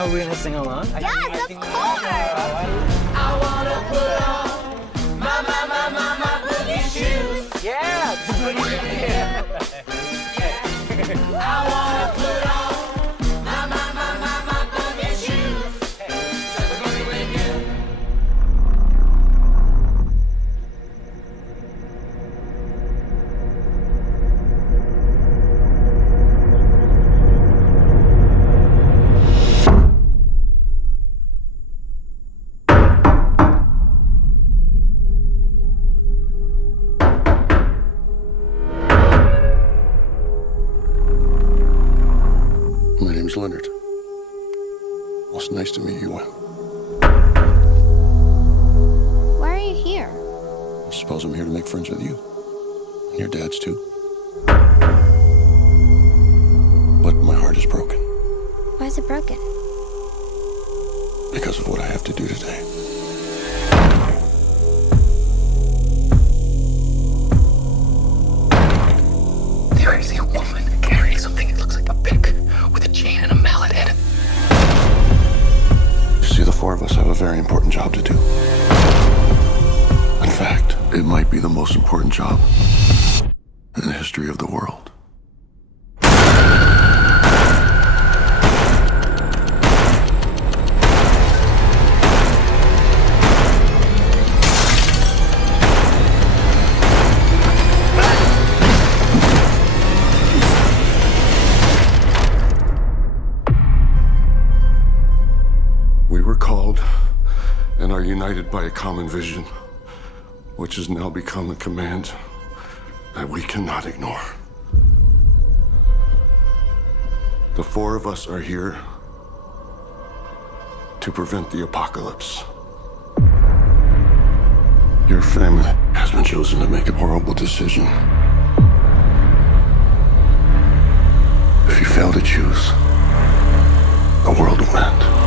Are we gonna sing along? Yes, of course! I wanna put on my boogie shoes. Yeah! I wanna put on my boogie shoes. Just a boogie with you. My name's Leonard. Well, it's nice to meet you, Wayne. Why are you here? I suppose I'm here to make friends with you. And your dad's too. But my heart is broken Why is it broken? because of what I have to do today. There is a woman carrying something that looks like a pick with a chain and a mallet head. You see, the four of us have a very important job to do. In fact, it might be the most important job in the history of the world. We were called and are united by a common vision, which has now become a command that we cannot ignore. The four of us are here to prevent the apocalypse. Your family has been chosen to make a horrible decision. If you fail to choose, the world will end.